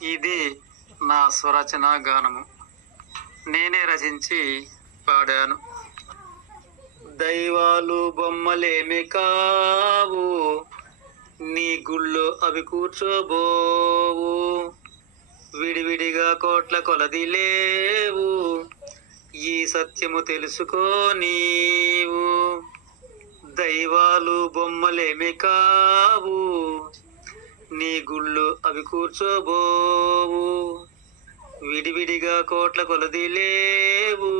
ఇది నా స్వరచన గానము. నేనే రచించి పాడాను. దైవాలు బొమ్మలేమి కావు, నీ గుళ్ళో అవి కూర్చోబోవు. విడివిడిగా కోట్ల కొలది లేవు, ఈ సత్యము తెలుసుకో నీవు. దైవాలు బొమ్మలేమి కావు, నీ గుళ్ళు అవి కూర్చోబోవు. విడివిడిగా కోట్ల కొలది లేవు,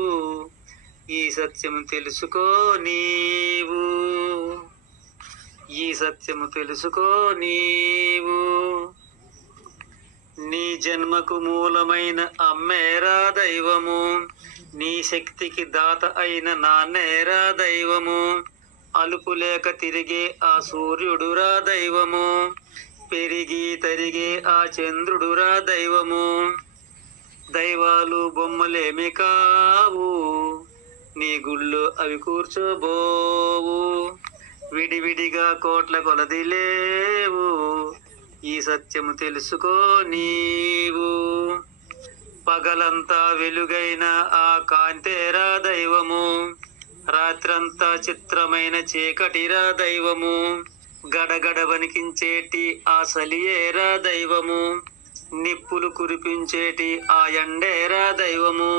ఈ సత్యము తెలుసుకో నీవు. ఈ సత్యము తెలుసుకో నీవు. నీ జన్మకు మూలమైన అమ్మేరా దైవము, నీ శక్తికి దాత అయిన నాన్నేరా దైవము. అలుపు లేక తిరిగే ఆ సూర్యుడురా దైవము, పెరిగి తరిగే ఆ చంద్రుడురా దైవము. దైవాలు బొమ్మలేమి కావు, నీ గుళ్ళు అవి కూర్చోబోవు. విడివిడిగా కోట్ల కొలది లేవు, ఈ సత్యము తెలుసుకో నీవు. పగలంతా వెలుగైన ఆ కాంతేరా దైవము, రాత్రంతా చిత్రమైన చీకటిరా దైవము. గడగడ వణికించేటి ఆ సలియేరా దైవము, నిప్పులు కురిపించేటి ఆ ఎండేరా దైవము.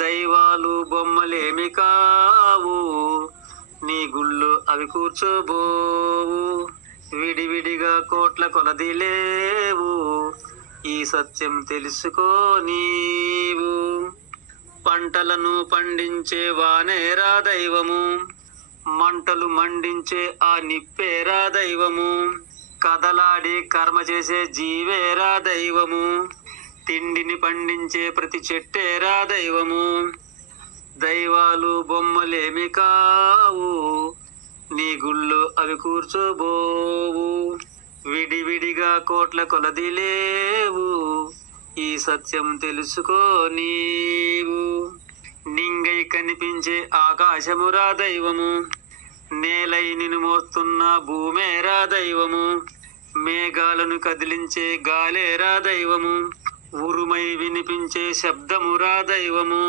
దైవాలు బొమ్మలేమి కావు, నీ గుళ్ళు అవి కూర్చోబోవు. విడివిడిగా కోట్ల కొలది లేవు, ఈ సత్యం తెలుసుకో నీవు. పంటలను పండించే వానేరా దైవము, మంటలు మండించే ఆ నిప్పేరా దైవము. కదలాడి కర్మ చేసే జీవేరా దైవము, తిండిని పండించే ప్రతి చెట్టేరా దైవము. దైవాలు బొమ్మలేమి కావు, నీ గుళ్ళు అవి కూర్చోబోవు. విడివిడిగా కోట్ల కొలది లేవు, ఈ సత్యం తెలుసుకో నీవు. నింగై కనిపించే ఆకాశమురా దైవము, నేలై నిన్ను మోస్తున్న భూమేరా దైవము. మేఘాలను కదిలించే గాలేరా దైవము, ఉరుమై వినిపించే శబ్దమురా దైవము.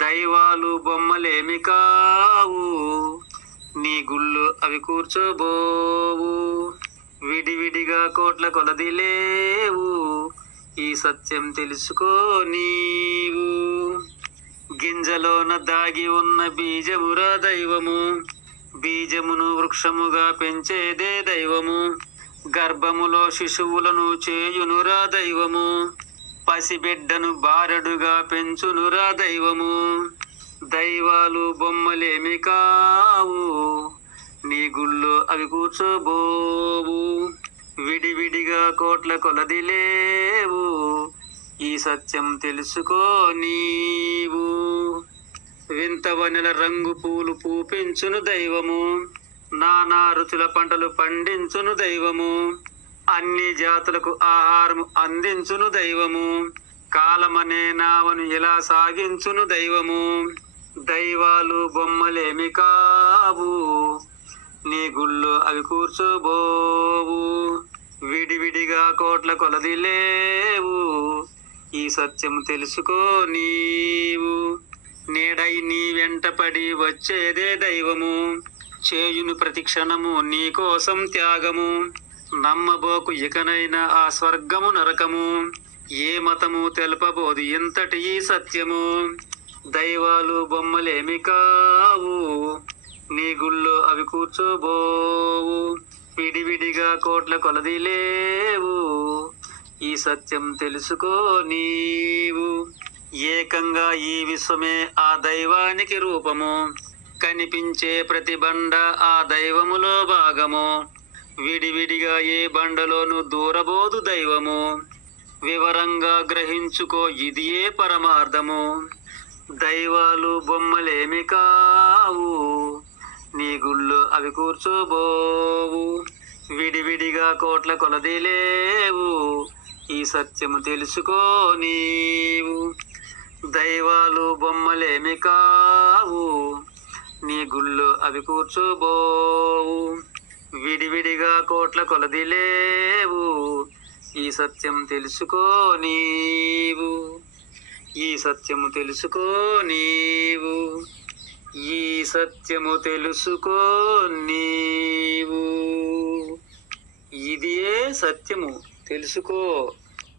దైవాలు బొమ్మలేమి కావు, నీ గుళ్ళు అవి కూర్చోబోవు. విడివిడిగా కోట్ల కొలది లేవు, ఈ సత్యం తెలుసుకో నీవు. గింజలోన దాగి ఉన్న బీజమురా దైవము, బీజమును వృక్షముగా పెంచేదే దైవము. గర్భములో శిశువులను చేయునురా దైవము, పసిబిడ్డను బారడుగా పెంచునురా దైవము. దైవాలు బొమ్మలేమి కావు, నీ గుళ్ళు అవి కూర్చోబోవు. విడివిడిగా కోట్ల కొలది లేవు, ఈ సత్యం తెలుసుకో నీవు. వింత వనెల రంగు పూలు పూపించును దైవము, నానా రుచుల పంటలు పండించును దైవము. అన్ని జాతులకు ఆహారం అందించును దైవము, కాలమనే నావను ఇలా సాగించును దైవము. దైవాలు బొమ్మలేమి కావు, నీ గుళ్ళు అవి కూర్చోబోవు. విడివిడిగా కోట్ల కొలది లేవు, ఈ సత్యం తెలుసుకో నీవు. నీడై నీ వెంటపడి వచ్చేదే దైవము, చేయును ప్రతి క్షణము నీ కోసం త్యాగము. నమ్మబోకు ఇకనైనా ఆ స్వర్గము నరకము, ఏ మతము తెలపబోదు ఇంతటి ఈ సత్యము. దైవాలు బొమ్మలేమి కావు, నీ గుళ్ళో అవి కూర్చోబోవు. విడివిడిగా కోట్ల కొలది లేవు, ఈ సత్యం తెలుసుకో నీవు. ఏకంగా ఈ విశ్వమే ఆ దైవానికి రూపము, కనిపించే ప్రతి బండ ఆ దైవములో భాగము. విడివిడిగా ఏ బండలోను దూరబోదు దైవము, వివరంగా గ్రహించుకో ఇది ఏ పరమార్థము. దైవాలు బొమ్మలేమి కావు, నీ గుళ్ళు అవి కూర్చోబోవు. విడివిడిగా కోట్ల కొలది లేవు, ఈ సత్యము తెలుసుకో నీవు. దైవాలు బొమ్మలేమి కావు, నీ గుళ్ళు అవి కూర్చోబోవు. విడివిడిగా కోట్ల కొలది లేవు, ఈ సత్యం తెలుసుకో నీవు, ఈ సత్యము తెలుసుకో నీవు, ఈ సత్యము తెలుసుకో నీవు. ఇదే సత్యము తెలుసుకో.